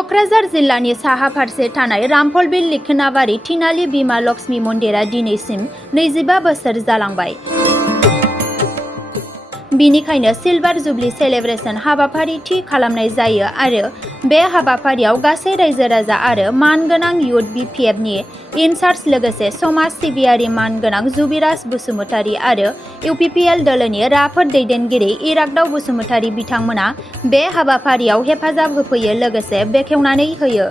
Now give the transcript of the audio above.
कक्राझार जिल्लानि साहा फारसे थानाय रामफलबिल लिखोनाबारि थिनालि बिमा लक्ष्मी मन्दिरा दिनैसिम 25 बोसोर जालांबाय। बिनिखायनो सिलभार जुबली सेलेब्रेशन हाबाफारि थि खालामनाय जायो आरो बे हाबाफारियाव गासै रायजो राजा आरो मानगोनां इउथ बिपिएफनि इनचार्ज लोगोसे समाज सिबियारि मानगोनां जुबिराज बसुमतारी आरो इउपिपिएल दोलोनि राफोद दैदेनगिरि इराग्दाव बसुमतारी बिथांमोना बे हाबाफारियाव हेफाजाब होफैयो लोगोसे बेखेवनानै होयो।